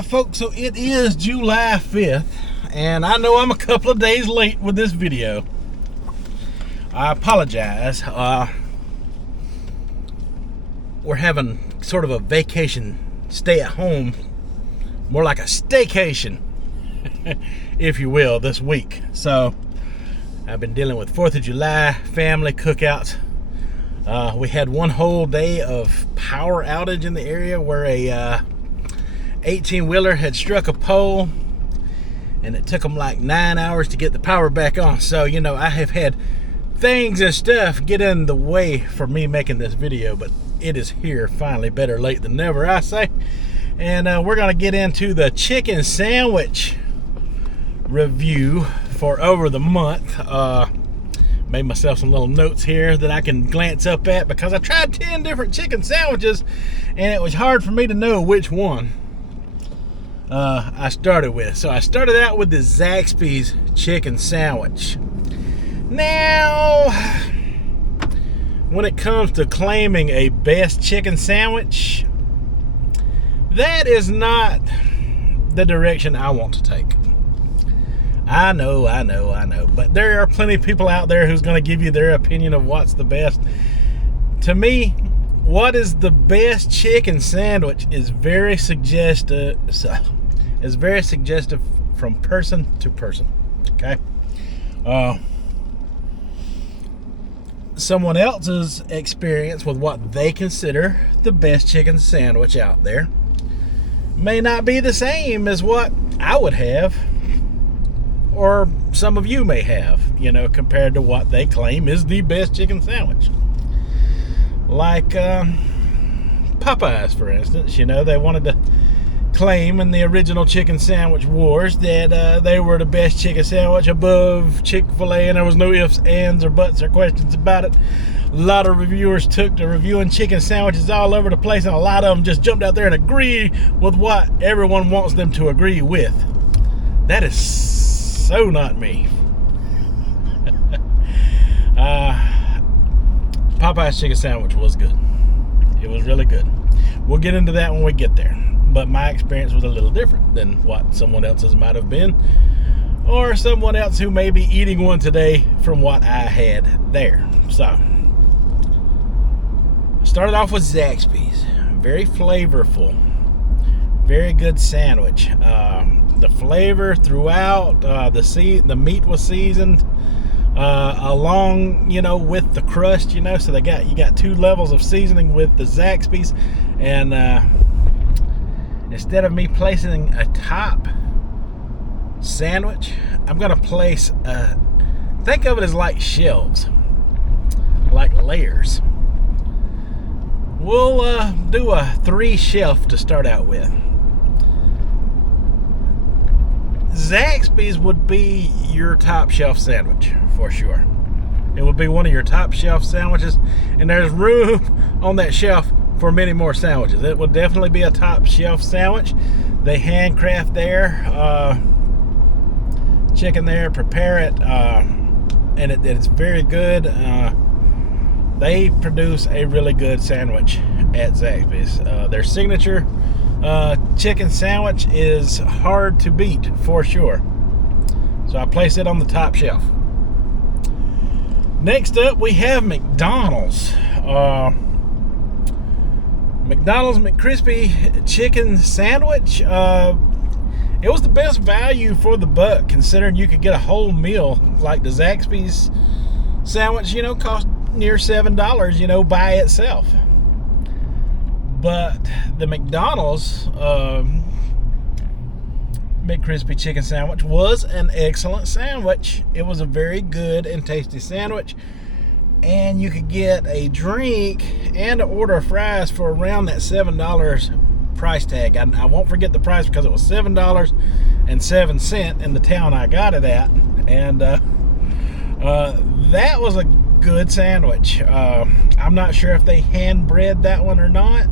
Yeah, folks, so it is July 5th, and I know I'm a couple of days late with this video. I apologize. We're having sort of a vacation, stay at home, more like a staycation, if you will, this week. So I've been dealing with 4th of July family cookouts. We had one whole day of power outage in the area where a 18-wheeler had struck a pole, and it took them like 9 hours to get the power back on. So, you know, I have had things and stuff get in the way for me making this video, but it is here finally. Better late than never, I say. And we're gonna get into the chicken sandwich review for over the month. Made myself some little notes here that I can glance up at, because I tried 10 different chicken sandwiches and it was hard for me to know which one I started with. So I started out with the Zaxby's chicken sandwich. Now, when it comes to claiming a best chicken sandwich, that is not the direction I want to take. I know, but there are plenty of people out there who's going to give you their opinion of what's the best. To me, what is the best chicken sandwich is very suggestive. Is very suggestive from person to person. Okay. Someone else's experience with what they consider the best chicken sandwich out there may not be the same as what I would have, or some of you may have, you know, compared to what they claim is the best chicken sandwich. Like Popeyes, for instance. You know, they wanted to claim in the original chicken sandwich wars that they were the best chicken sandwich above Chick-fil-A, and there was no ifs, ands, or buts, or questions about it. A lot of reviewers took to reviewing chicken sandwiches all over the place, and a lot of them just jumped out there and agreed with what everyone wants them to agree with. That is so not me. Popeye's chicken sandwich was good. It was really good. We'll get into that when we get there. But my experience was a little different than what someone else's might have been, or someone else who may be eating one today from what I had there. So, started off with Zaxby's. Very flavorful. Very good sandwich. The flavor throughout, the meat was seasoned along, you know, with the crust, you know, so you got 2 levels of seasoning with the Zaxby's. And instead of me placing a top sandwich, I'm gonna place think of it as like shelves, like layers. We'll do a 3 shelf to start out with. Zaxby's would be your top shelf sandwich for sure. It would be one of your top shelf sandwiches, and there's room on that shelf for many more sandwiches. It would definitely be a top shelf sandwich. They handcraft their chicken there, prepare it, and it's very good. They produce a really good sandwich at Zaxby's. Their signature chicken sandwich is hard to beat for sure. So I place it on the top shelf. Next up, we have McDonald's. McDonald's McCrispy chicken sandwich. It was the best value for the buck, considering you could get a whole meal. Like the Zaxby's sandwich, you know, cost near $7, you know, by itself. But the McDonald's McCrispy chicken sandwich was an excellent sandwich. It was a very good and tasty sandwich. And you could get a drink and an order of fries for around that $7 price tag. I won't forget the price, because it was $7.07 in the town I got it at. And that was a good sandwich. I'm not sure if they hand bread that one or not.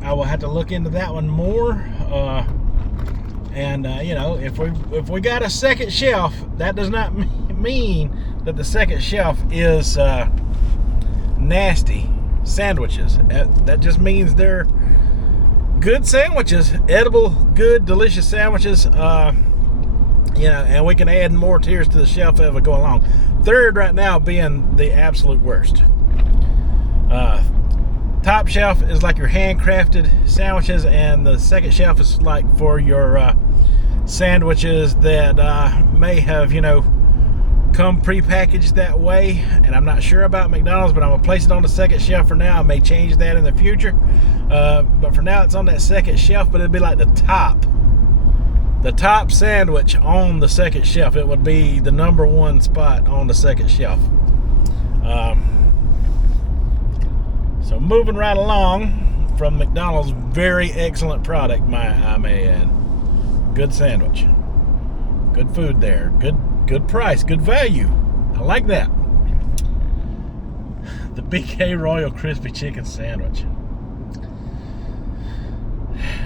I will have to look into that one more. You know, if we got a second shelf, that does not mean that the second shelf is nasty sandwiches. That just means they're good sandwiches, edible, good, delicious sandwiches. And we can add more tiers to the shelf as we go along. Third right now being the absolute worst. Top shelf is like your handcrafted sandwiches, and the second shelf is like for your sandwiches that may have, come prepackaged that way. And I'm not sure about McDonald's, but I'm gonna place it on the second shelf for now. I may change that in the future, but for now it's on that second shelf. But it'd be like the top sandwich on the second shelf. It would be the number one spot on the second shelf. So moving right along from McDonald's, very excellent product, I may add. Good sandwich, good food there, good price, good value. I like that. The BK Royal Crispy Chicken Sandwich.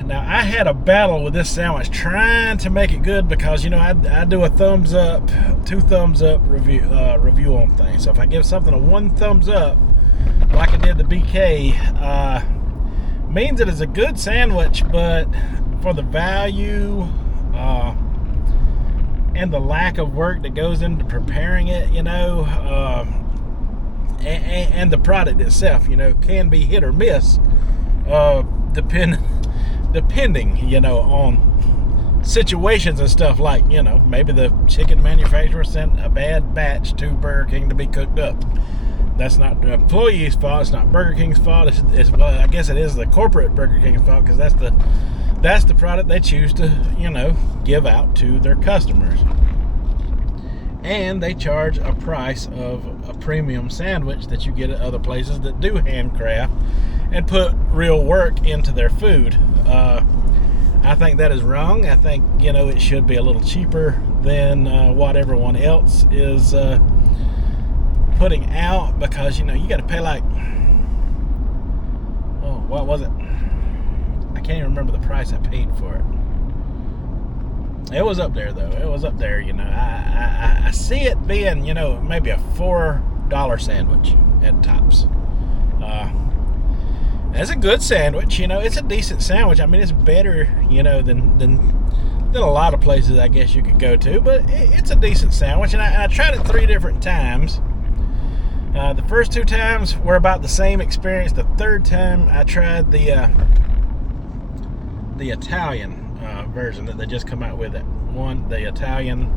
Now, I had a battle with this sandwich trying to make it good because, I do a thumbs up, 2 thumbs up review on things. So if I give something a 1 thumbs up, like I did the BK, means it is a good sandwich, but for the value and the lack of work that goes into preparing it, and the product itself, can be hit or miss, depending, on situations and stuff, like, maybe the chicken manufacturer sent a bad batch to Burger King to be cooked up. That's not the employee's fault. It's not Burger King's fault. Well, I guess it is the corporate Burger King's fault, because that's the product they choose to, give out to their customers. And they charge a price of a premium sandwich that you get at other places that do handcraft and put real work into their food. I think that is wrong. I think, it should be a little cheaper than what everyone else is putting out, because, you got to pay like, what was it? I can't even remember the price I paid for it. It was up there, though. It was up there, I see it being, maybe a $4 sandwich at tops. It's a good sandwich, it's a decent sandwich. I mean, it's better, than a lot of places I guess you could go to, but it's a decent sandwich. And I tried it 3 different times. The first 2 times were about the same experience. The third time I tried the Italian version that they just come out with. The Italian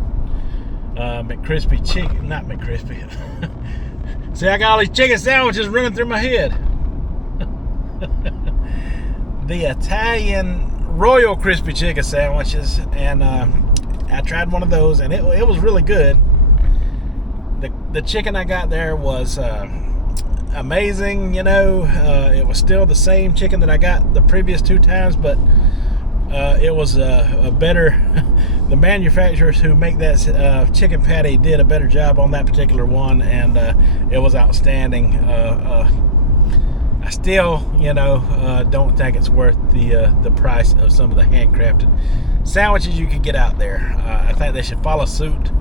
McCrispy chicken, not McCrispy. See, I got all these chicken sandwiches running through my head. The Italian Royal Crispy Chicken sandwiches, and I tried one of those, and it was really good. The chicken I got there was amazing. It was still the same chicken that I got the previous 2 times, but it was a better. The manufacturers who make that chicken patty did a better job on that particular one, and it was outstanding. I still, don't think it's worth the price of some of the handcrafted sandwiches you could get out there. I think they should follow suit,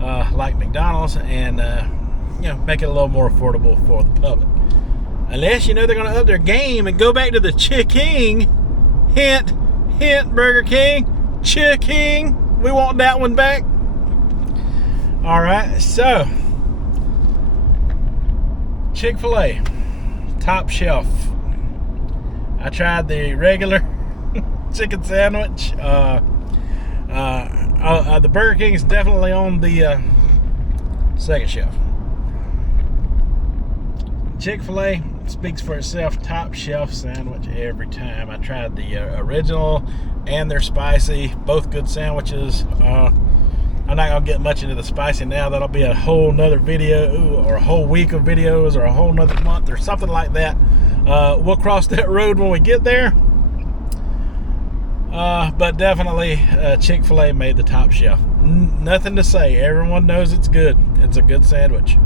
like McDonald's, and make it a little more affordable for the public. Unless they're going to up their game and go back to the chicken. Hint, hint, Burger King, chicken. We want that one back. All right, so Chick-fil-A. Top shelf. I tried the regular chicken sandwich. The Burger King is definitely on the second shelf. Chick-fil-A speaks for itself. Top shelf sandwich every time. I tried the original and their spicy. Both good sandwiches. I'm not gonna get much into the spicy now. That'll be a whole nother video, or a whole week of videos, or a whole nother month, or something like that. We'll cross that road when we get there. But definitely Chick-fil-A made the top shelf. Nothing to say. Everyone knows it's good. It's a good sandwich.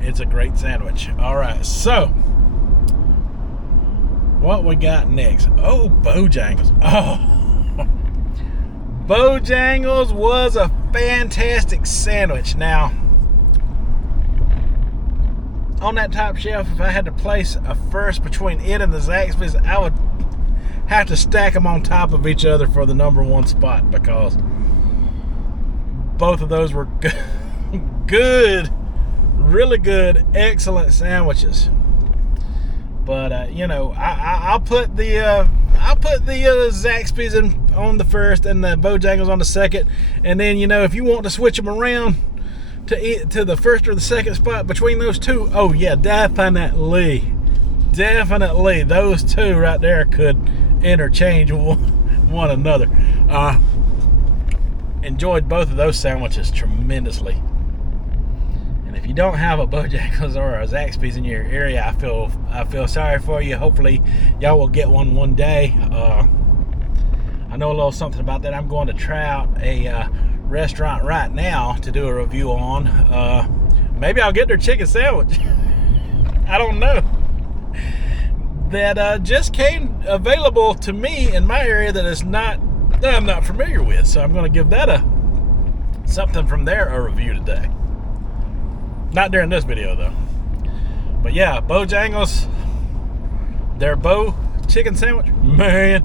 It's a great sandwich. All right, so what we got next? Oh, Bojangles. Oh, Bojangles was a fantastic sandwich. Now, on that top shelf, if I had to place a first between it and the Zaxby's, I would have to stack them on top of each other for the number one spot, because both of those were good, really good, excellent sandwiches. But I'll put the Zaxby's on the first and the Bojangles on the second, and then if you want to switch them around to the first or the second spot between those two, oh yeah, definitely those two right there could interchange one another. Enjoyed both of those sandwiches tremendously. And if you don't have a Bojangles or a Zaxby's in your area, I feel sorry for you. Hopefully y'all will get one day. I know a little something about that. I'm going to try out a restaurant right now to do a review on. Maybe I'll get their chicken sandwich. I don't know. That just came available to me in my area that I'm not familiar with. So I'm going to give that something from there a review today. Not during this video though. But yeah, Bojangles, their Bo chicken sandwich, man,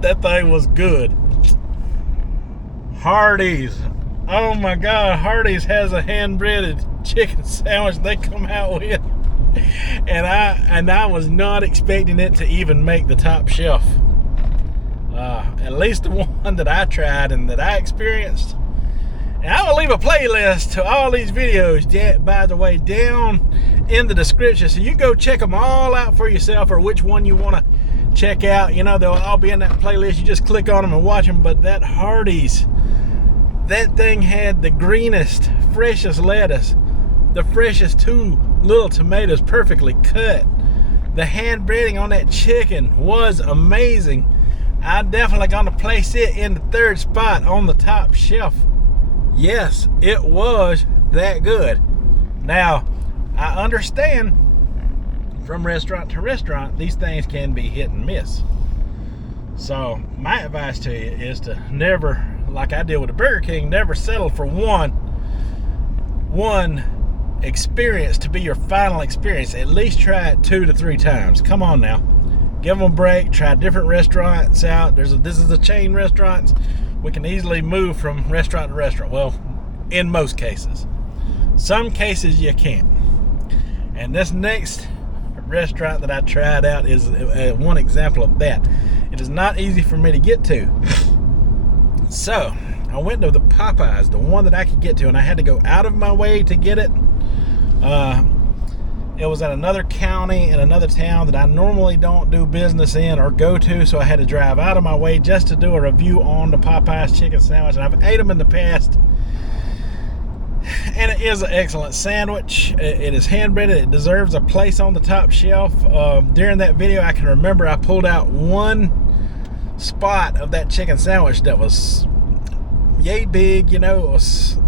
that thing was good. Hardee's, oh my God, Hardee's has a hand-breaded chicken sandwich they come out with, and I was not expecting it to even make the top shelf. At least the one that I tried and that I experienced. And I will leave a playlist to all these videos, by the way, down in the description, so you go check them all out for yourself, or which one you want to check out. They'll all be in that playlist. You just click on them and watch them. But that Hardee's, that thing had the greenest, freshest lettuce, the freshest 2 little tomatoes perfectly cut. The hand breading on that chicken was amazing. I'm definitely going to place it in the third spot on the top shelf. Yes, it was that good. Now, I understand from restaurant to restaurant, these things can be hit and miss. So, my advice to you is to never, like I did with the Burger King, never settle for one experience to be your final experience. At least try it 2 to 3 times. Come on now. Give them a break. Try different restaurants out. This is a chain restaurant. We can easily move from restaurant to restaurant. Well, in most cases. Some cases you can't. And this next restaurant that I tried out is one example of that. It is not easy for me to get to. So, I went to the Popeyes, the one that I could get to, and I had to go out of my way to get it. It was in another county in another town that I normally don't do business in or go to, so I had to drive out of my way just to do a review on the Popeyes chicken sandwich. And I've ate them in the past, and it is an excellent sandwich. It is hand-breaded. It deserves a place on the top shelf. During that video, I can remember I pulled out one spot of that chicken sandwich that was yay big. It was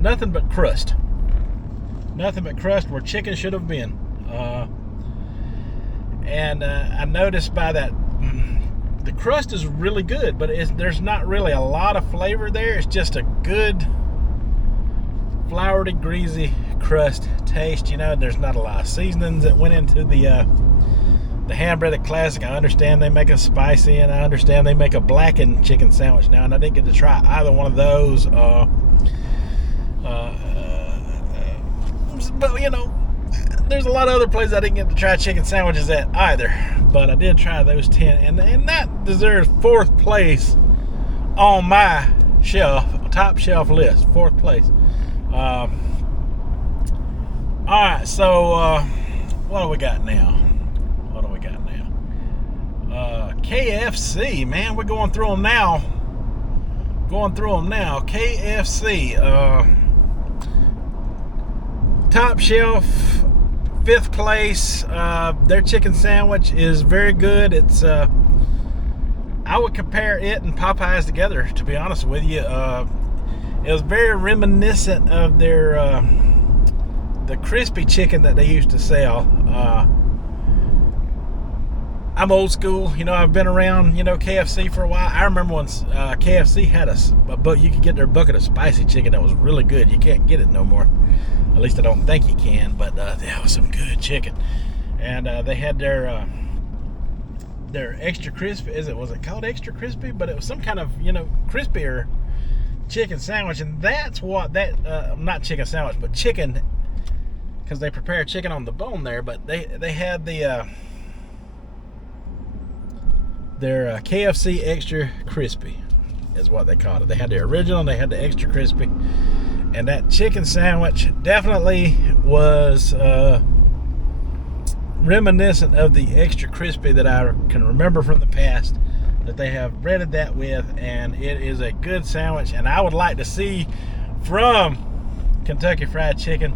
nothing but crust. Nothing but crust where chicken should have been. And I noticed by that, the crust is really good, but there's not really a lot of flavor there. It's just a good floury, greasy crust taste. There's not a lot of seasonings that went into the hand-breaded classic. I understand they make a spicy, and I understand they make a blackened chicken sandwich now, and I didn't get to try either one of those. But there's a lot of other places I didn't get to try chicken sandwiches at either. But I did try those 10, and that deserves 4th place on my top shelf list. 4th place. Alright, so what do we got now? KFC, man, we're going through them now. KFC, top shelf, 5th place. Their chicken sandwich is very good. It's I would compare it and Popeyes together, to be honest with you. It was very reminiscent of their the crispy chicken that they used to sell. I'm old school, I've been around, KFC for a while. I remember when KFC had but you could get their bucket of spicy chicken that was really good. You can't get it no more. At least I don't think you can, but that was some good chicken. And they had their their extra crispy. Was it called extra crispy? But it was some kind of, crispier chicken sandwich, and that's what not chicken sandwich, but chicken, because they prepare chicken on the bone there. But they had their KFC extra crispy is what they called it. They had the original and they had the extra crispy, and that chicken sandwich definitely was reminiscent of the extra crispy that I can remember from the past that they have breaded that with, and it is a good sandwich. And I would like to see from Kentucky Fried Chicken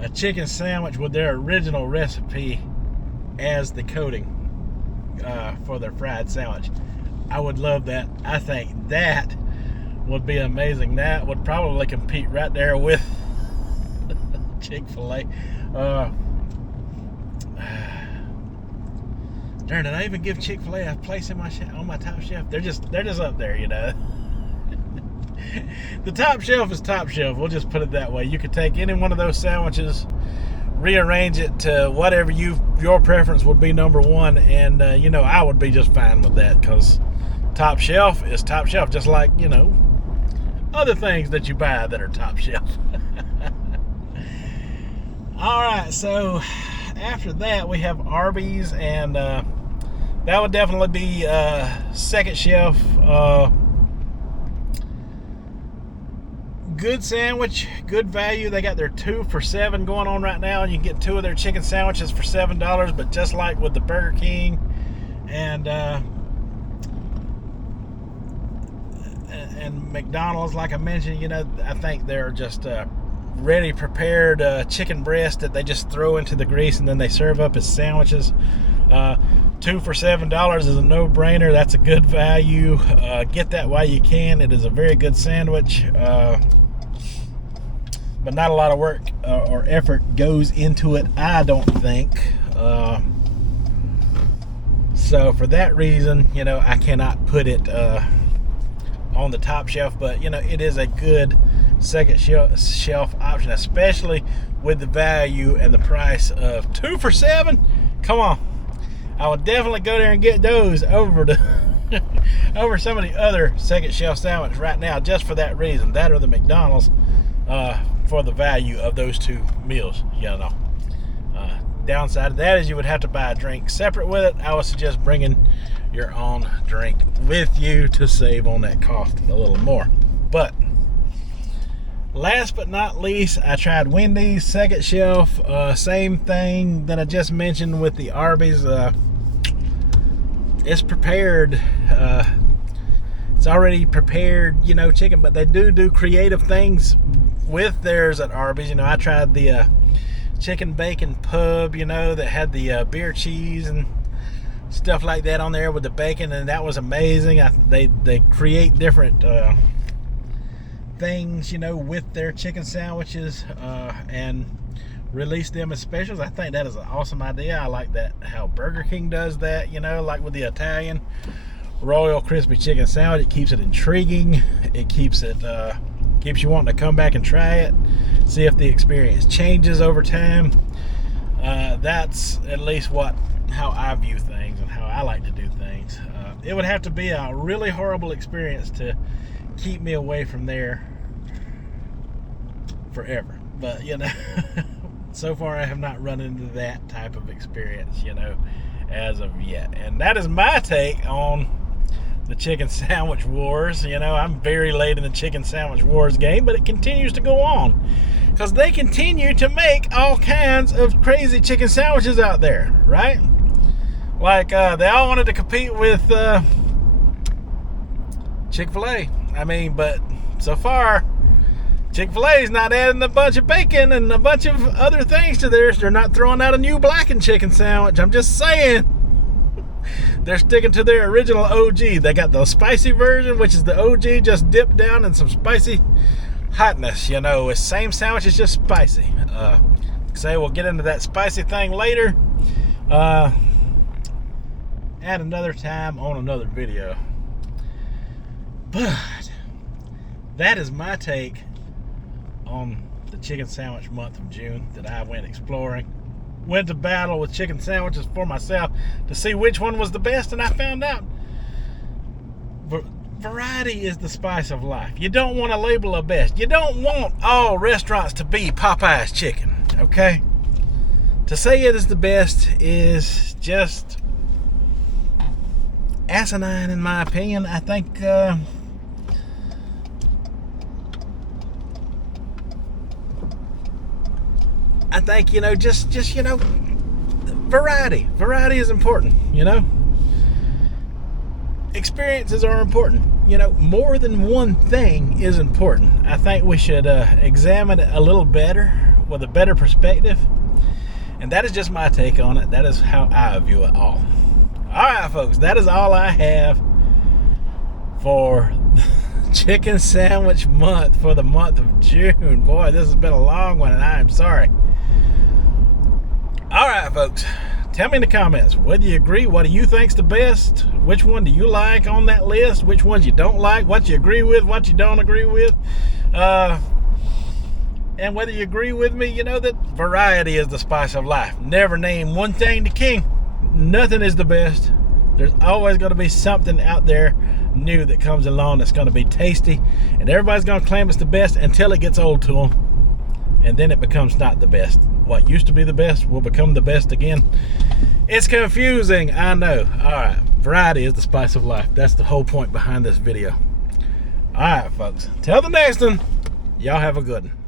a chicken sandwich with their original recipe as the coating for their fried sandwich. I would love that. I think that would be amazing. That would probably compete right there with Chick-fil-A. Darn, did I even give Chick-fil-A a place on my top shelf? They're just up there, The top shelf is top shelf. We'll just put it that way. You could take any one of those sandwiches, rearrange it to whatever your preference would be number one, and I would be just fine with that, because top shelf is top shelf, just like other things that you buy that are top shelf. All right, so after that we have Arby's, and that would definitely be second shelf. Good sandwich, good value. They got their 2 for $7 going on right now, and you can get 2 of their chicken sandwiches for $7. But just like with the Burger King and McDonald's, like I mentioned, I think they're just ready prepared chicken breast that they just throw into the grease and then they serve up as sandwiches. 2 for $7 is a no-brainer. That's a good value. Get that while you can. It is a very good sandwich, but not a lot of work or effort goes into it, I don't think. So for that reason, I cannot put it on the top shelf, but it is a good second shelf option, especially with the value and the price of 2 for $7. Come on, I would definitely go there and get those over some of the other second shelf sandwiches right now, just for that reason. That or the McDonald's, for the value of those 2 meals. Downside of that is you would have to buy a drink separate with it. I would suggest bringing your own drink with you to save on that cost a little more. But last but not least, I tried Wendy's second shelf. Same thing that I just mentioned with the Arby's. It's prepared. It's already prepared, chicken, but they do creative things with theirs at Arby's. I tried the chicken bacon pub, that had the beer cheese and stuff like that on there with the bacon, and that was amazing. They create different things, with their chicken sandwiches, and release them as specials. I think that is an awesome idea. I like that how Burger King does that, like with the Italian Royal Crispy Chicken Sandwich. It keeps it intriguing. It keeps you wanting to come back and try it, see if the experience changes over time. That's at least how I view things and how I like to do things. It would have to be a really horrible experience to keep me away from there forever. But so far I have not run into that type of experience, as of yet. And that is my take on the chicken sandwich wars. I'm very late in the chicken sandwich wars game, but it continues to go on because they continue to make all kinds of crazy chicken sandwiches out there, right? Like they all wanted to compete with Chick-fil-A. But so far Chick-fil-A is not adding a bunch of bacon and a bunch of other things to theirs. They're not throwing out a new blackened chicken sandwich. I'm just saying. They're sticking to their original OG. They got the spicy version, which is the OG, just dipped down in some spicy hotness. It's same sandwich, it's just spicy. We'll get into that spicy thing later. At another time on another video. But that is my take on the chicken sandwich month of June that I went exploring. went to battle with chicken sandwiches for myself to see which one was the best, and I found out variety is the spice of life. You don't want to label a best. You don't want all restaurants to be Popeye's chicken, okay? To say it is the best is just asinine in my opinion. I think just variety is important. Experiences are important. More than one thing is important. I think we should examine it a little better with a better perspective, and that is just my take on it. That is how I view it all. Alright folks, that is all I have for chicken sandwich month for the month of June. Boy, this has been a long one, and I am sorry. Alright folks, tell me in the comments whether you agree. What do you think's the best? Which one do you like on that list? Which ones you don't like? What you agree with? What you don't agree with? And whether you agree with me, that variety is the spice of life. Never name one thing the king. Nothing is the best. There's always going to be something out there new that comes along that's going to be tasty, and everybody's going to claim it's the best until it gets old to them, and then it becomes not the best. What used to be the best will become the best again. It's confusing, I know. Alright, variety is the spice of life. That's the whole point behind this video. Alright folks, till the next one, y'all have a good one.